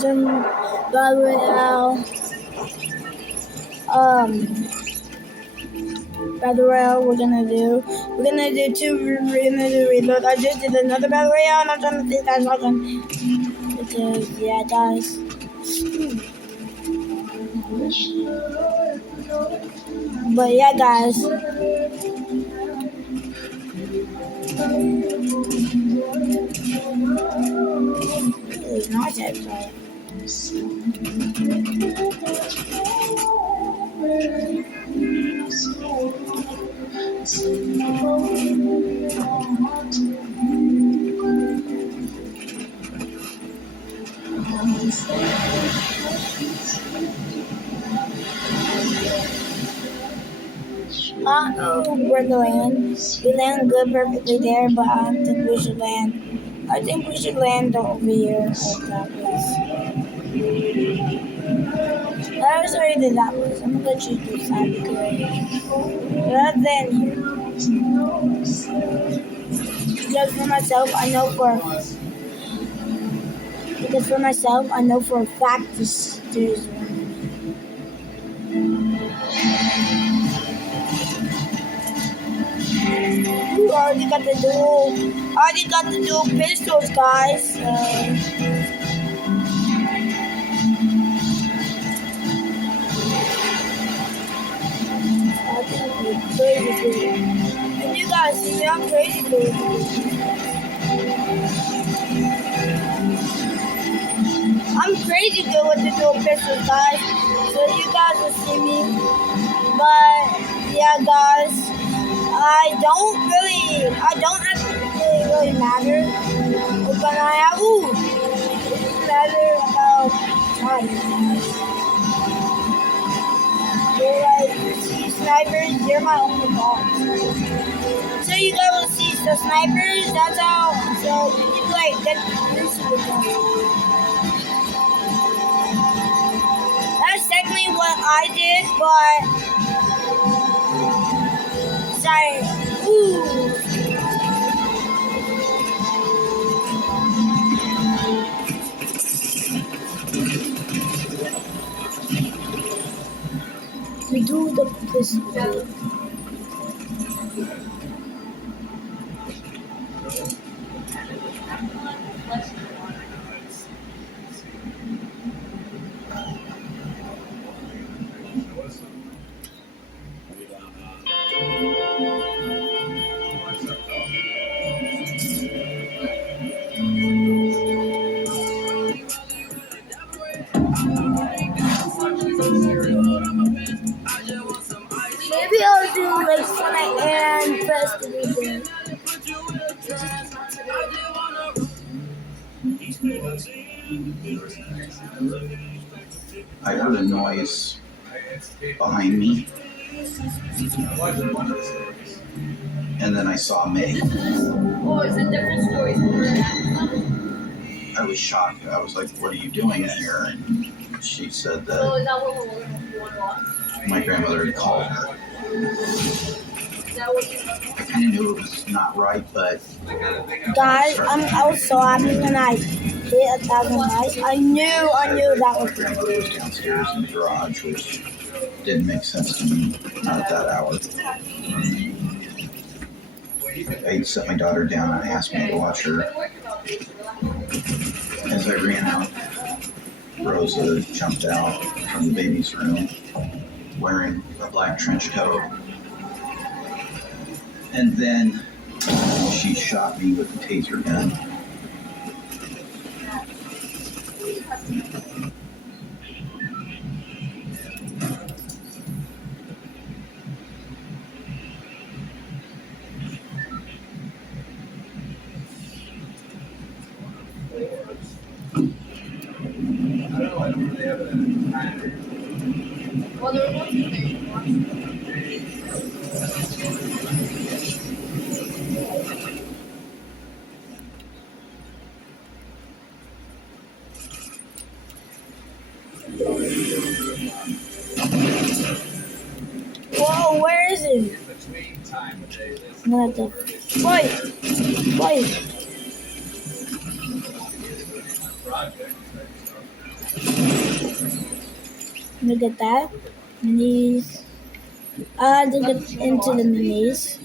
some battle royale. Battle royale we're gonna do two. We're gonna do reload. I just did another battle royale and I'm trying to think that's not gonna because yeah guys. But yeah guys. It's not that bad. Where to land. We land good perfectly there, but I don't think we should land. I think we should land over here at that place. I was already did that place. I'm gonna let you do that rather than here. Because for myself, I know for a fact there's one. You already got the dual pistols, guys. I think we're crazy good. And you guys see me, I'm crazy good. I'm crazy good with the dual pistols, guys. So you guys will see me. But yeah, guys. I don't really matter. But I have, it doesn't matter about time. You're like, see snipers, you're my only boss. So you guys will see the snipers, that's how, so you can like, get used to it. That's technically what I did, but sorry. Ooh. We do this. Maybe I'll do like Fortnite and Festival. I heard a noise behind me, and then I saw Meg. Oh, it's a different story. I was shocked. I was like, "What are you doing in here?" And she said that my grandmother had called her. I kind of knew it was not right, but guys, I was so happy when I hit 1,000 likes. I knew that was grandmother was downstairs in the garage, which didn't make sense to me, not at that hour. I set my daughter down and asked me to watch her. As I ran out, Rosa jumped out from the baby's room wearing a black trench coat. And then she shot me with a taser gun. Well, there was whoa, where is it? Not the wait. Let me get that. Minis. To get into the minis.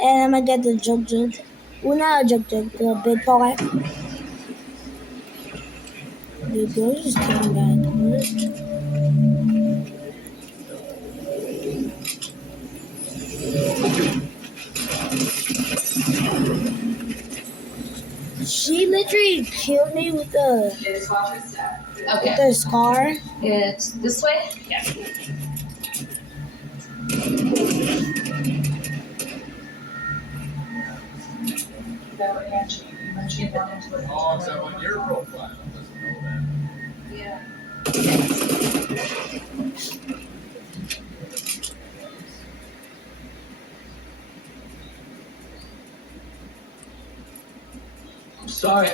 And I'm gonna get the jug. Well, not a jug, the big pocket. The girl just came back. What? She literally killed me with the scar. It's this way? Yeah. Oh, so on your profile, I doesn't know that. Yeah. I'm sorry,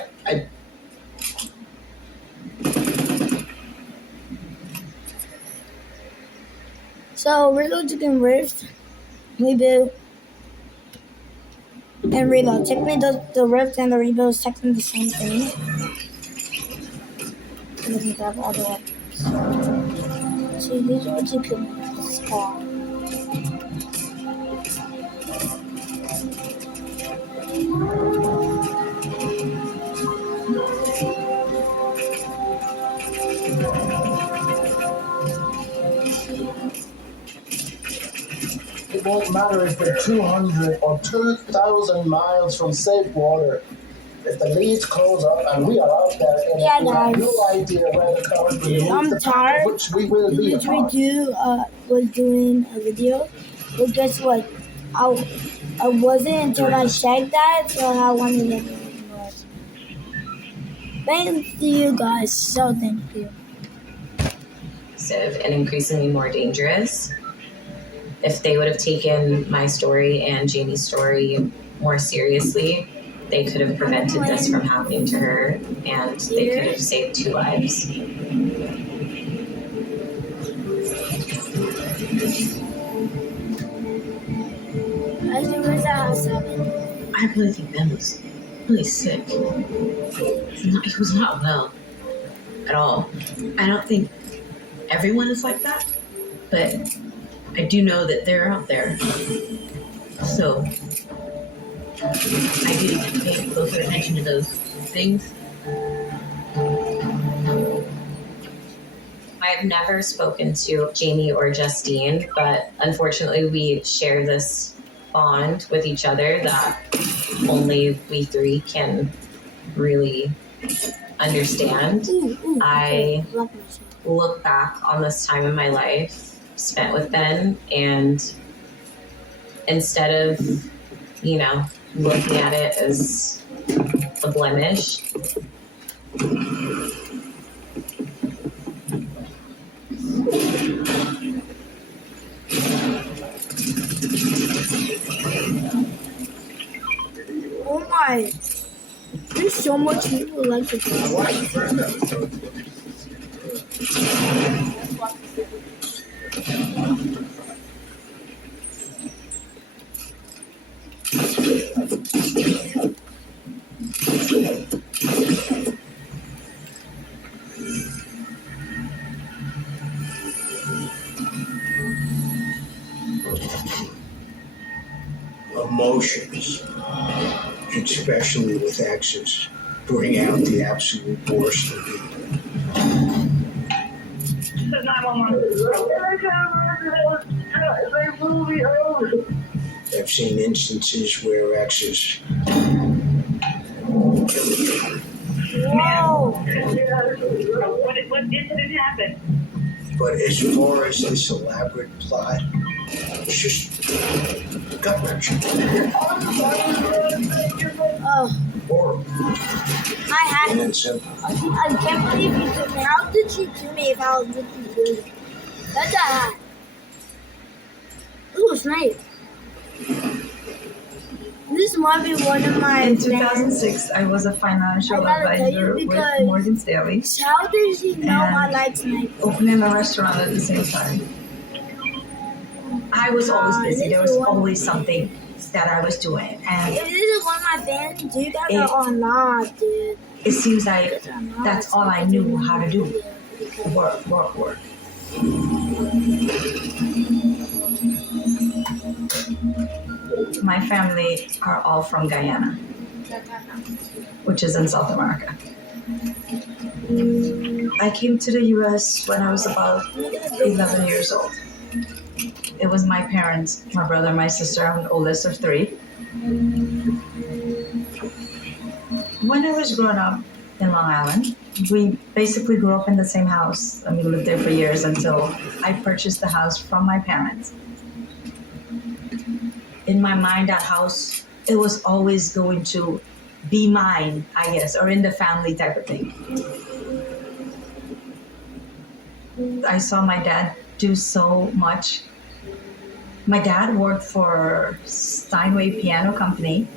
So reload chicken rift, reboot, and reload. Technically, the rift and the reboot is technically the same thing. You can grab all the weapons. See, these are what you can spawn. It won't matter if we're 200 or 2,000 miles from safe water. If the leads close up and we are out there, and Yeah, we have guys. no idea where the current will lead, I'm the path tired. which we will be Literally upon. was doing a video, but guess what? I wasn't until I checked that, so I wanted to do it. Thank you guys, so thank you. And increasingly more dangerous. If they would have taken my story and Jamie's story more seriously, they could have prevented this from happening to her, and they could have saved 2 lives. Actually, where's that house at? I really think Ben was really sick. He was not well at all. I don't think everyone is like that, but I do know that they're out there. So I do pay closer attention to those things. I've never spoken to Jamie or Justine, but unfortunately we share this bond with each other that only we 3 can really understand. I look back on this time in my life spent with Ben, and instead of, looking at it as a blemish, Oh my! There's so much people like this. Emotions, especially with exes, bring out the absolute worst of people. I've seen instances where exes. Whoa! What incident happened? But as far as this elaborate plot, it's just gut wrenching. Oh, Horrible. And simple. I can't believe you took me. How did she do me if I was looking good? That's a hat. Ooh, snipe. This might be one of my In friends. 2006, I was a financial I gotta tell advisor you with because- Morgan Stanley, How does she know I And- like snipe? opening a restaurant at the same time. I was always busy. There was always something that I was doing, and If this is one of my fans, you guys are on live, dude. it seems like that's all I knew how to do. Work, work, work. My family are all from Guyana, which is in South America. I came to the US when I was about 11 years old. It was my parents, my brother, my sister. I'm the oldest of three. When I was growing up in Long Island, we basically grew up in the same house, and we lived there for years until I purchased the house from my parents. In my mind, that house, it was always going to be mine, I guess, or in the family type of thing. I saw my dad do so much. My dad worked for Steinway Piano Company,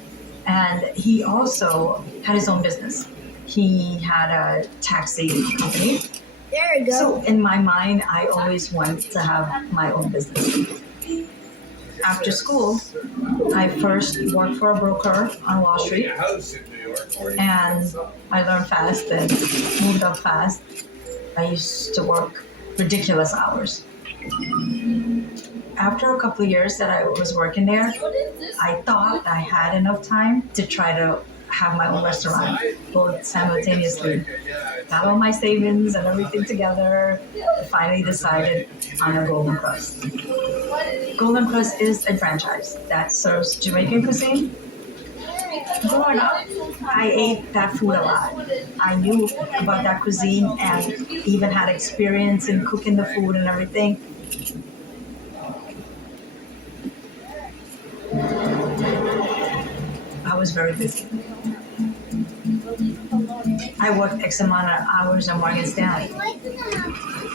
and he also had his own business. He had a taxi company. There you go. So in my mind, I always wanted to have my own business. After school, I first worked for a broker on Wall Street, and I learned fast and moved up fast. I used to work ridiculous hours. After a couple of years that I was working there, I thought I had enough time to try to have my own restaurant, both simultaneously. Got all my savings and everything together. Finally decided on a Golden Crust. Golden Crust is a franchise that serves Jamaican cuisine. Growing up, I ate that food a lot. I knew about that cuisine and even had experience in cooking the food and everything. I was very busy. I worked X amount of hours at Morgan Stanley.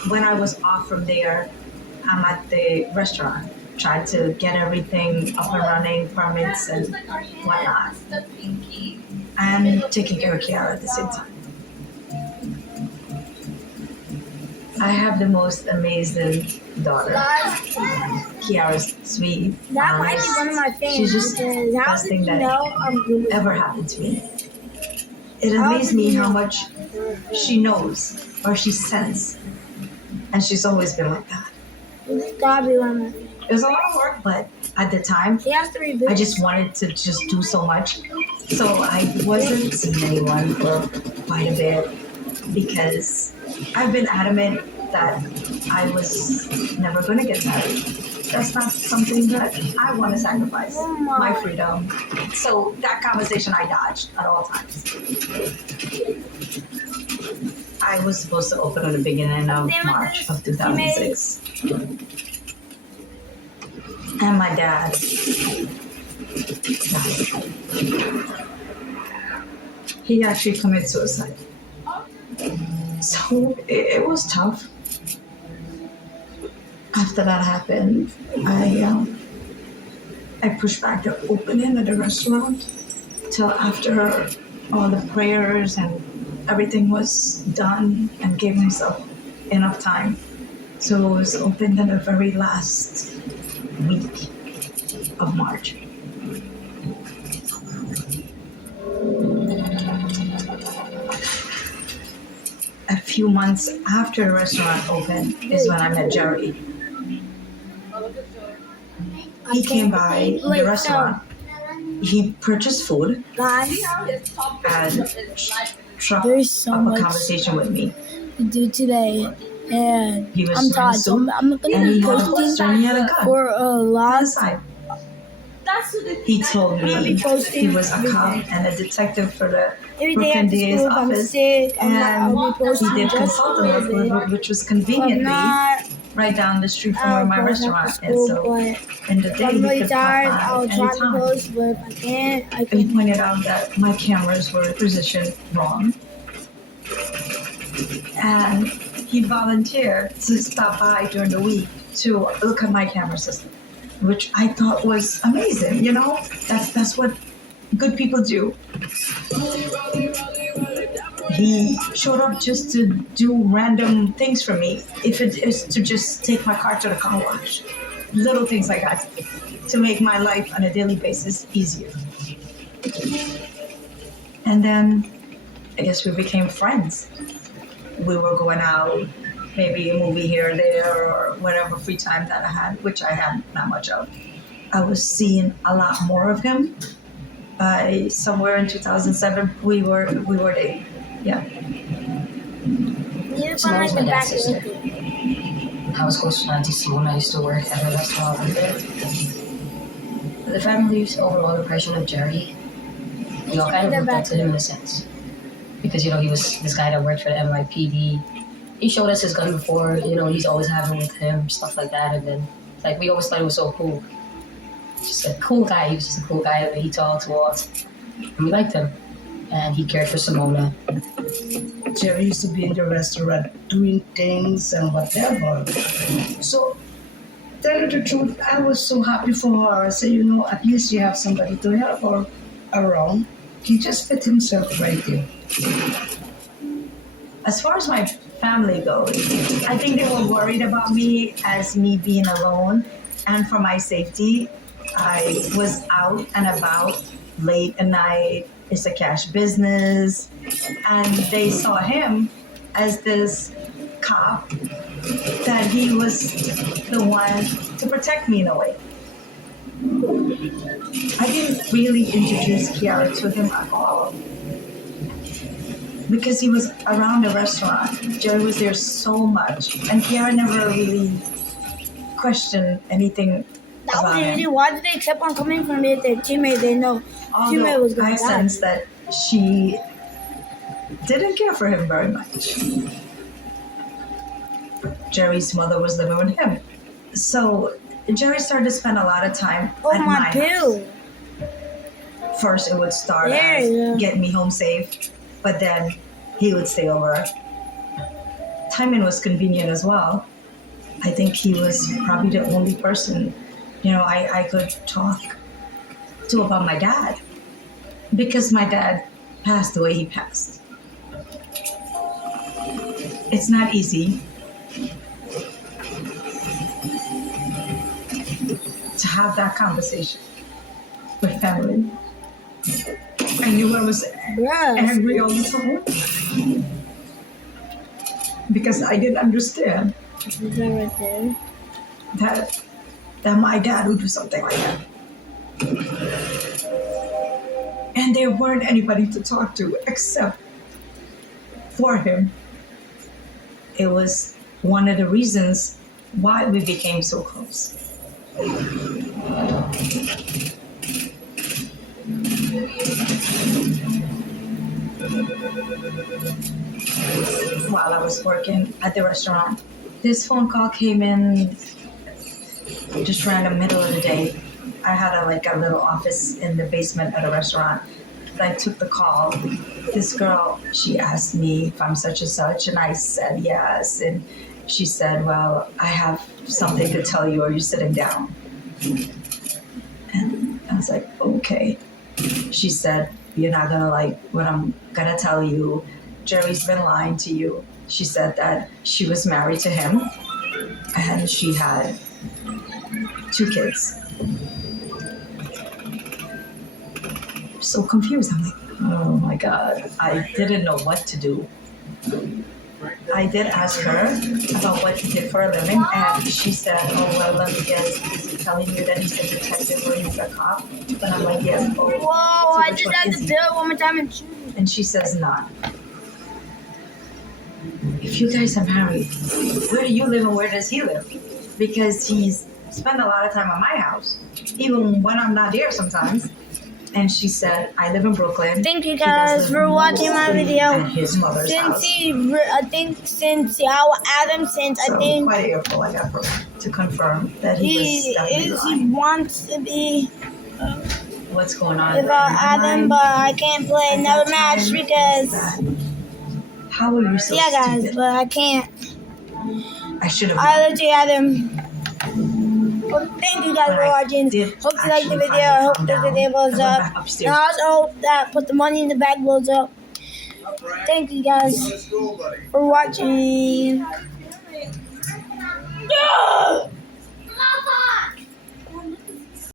When I was off from there, I'm at the restaurant, trying to get everything up and running, permits and whatnot, and taking care of Kiara at the same time. I have the most amazing daughter. Kiara's sweet. That might be one of my favorites. She's just the How best did thing you that know I'm good with ever you? happened to me. It How amazed did me you how know? much she knows or she senses. And she's always been like that. It's gotta be one of my favorites. It was a lot of work, but at the time, She has to be I just wanted to just do so much. So I wasn't seeing anyone for quite a bit because I've been adamant that I was never going to get married. That's not something that I want to sacrifice, my freedom. So that conversation I dodged at all times. I was supposed to open at the beginning of March of 2006. And my dad died. He actually committed suicide. So it was tough. After that happened, I pushed back the opening of the restaurant till after all the prayers and everything was done, and gave myself enough time. So it was opened in the very last week of March. A few months after the restaurant opened is when I met Jerry. He came by the restaurant. He purchased food Guys, and struck there's so up a much conversation with me. to do today, and He was I'm wearing a tired. So suit, I'm gonna and be he had a posting holster and he had a gun for a on lot. the side. He told me he was a cop and a detective for the Every day Brooklyn after DA's school, if I'm office, sick, I'll and be posting he did just consultant for work, a bit. which was If I'm conveniently not, right down the street from I'll where my post restaurant after is. school. So But in the if day, I'm he really could tired, pop I'll by try to anytime. post. But if I can't, I He can. pointed out that my cameras were positioned wrong. And he volunteered to stop by during the week to look at my camera system, which I thought was amazing. You know, that's what good people do. He showed up just to do random things for me. If it is to just take my car to the car wash, little things like that, to make my life on a daily basis easier. And then I guess we became friends. We were going out, maybe a movie here or there, or whatever free time that I had, which I had not much of. I was seeing a lot more of him. By somewhere in 2007, we were dating. Yeah. You So find that was like my the back dad's sister. looking. I was close to Auntie Sue when I used to work at a restaurant with her. The family's overall impression of Jerry, we all kind of looked up to him in a sense. Because, he was this guy that worked for the NYPD. He showed us his gun before, he's always having it with him, stuff like that. And then, we always thought he was so cool. Just a cool guy. He was just a cool guy, the way he talked to us. And we liked him. And he cared for Simona. Jerry used to be in the restaurant doing things and whatever. So, tell you the truth, I was so happy for her. I said, at least you have somebody to help her around. He just fit himself right there. As far as my family goes, I think they were worried about me as me being alone, and for my safety, I was out and about late at night. It's a cash business, and they saw him as this cop, that he was the one to protect me in a way. I didn't really introduce Kiara to him at all because he was around the restaurant. Jerry was there so much, and Kiara never really questioned anything That about was him. really why did they keep on coming from their teammate? They know teammate Although was going I to die. sensed that she didn't care for him very much. Jerry's mother was living with him. So Jerry started to spend a lot of time Oh, at my my pill. house. First, it would start There as you go. getting me home safe, but then he would stay over. Timing was convenient as well. I think he was probably the only person, I could talk to about my dad, because my dad passed the way he passed. It's not easy to have that conversation with family. I knew I was Bruh. angry all the time because I didn't understand Is that right there? that my dad would do something like that. And there weren't anybody to talk to except for him. It was one of the reasons why we became so close. While I was working at the restaurant, this phone call came in just around the middle of the day. I had a little office in the basement at a restaurant. I took the call. This girl, she asked me if I'm such and such, and I said yes. And she said, well, I have something to tell you. Are you sitting down? And I was like, okay. She said, you're not gonna like what I'm gonna tell you. Jerry's been lying to you. She said that she was married to him and she had 2 kids. So confused. I'm like, oh my God. I didn't know what to do. I did ask her about what he did for a living, and she said, oh, well, let me guess, is he telling you that he's a detective or he's a cop? And I'm like, yes. Oh, Whoa, so I which just one had is to he? do it one more time and choose. And she says, none. If you guys are married, where do you live and where does he live? Because he's spent a lot of time at my house, even when I'm not there sometimes. And she said, I live in Brooklyn. Thank you He does guys live for watching my mostly video. at his mother's house. Since So quite a earful I got from him to confirm that he was definitely he lying. wants to be What's going on? with Adam, but I can't play another match because How are you so yeah, guys, stupid? but I can't. I should have. I literally had him. Well, thank you guys for watching. Hope you liked the video. I hope the video blows up. And I also hope that put the money in the bag blows up. Thank you guys for watching. Yeah!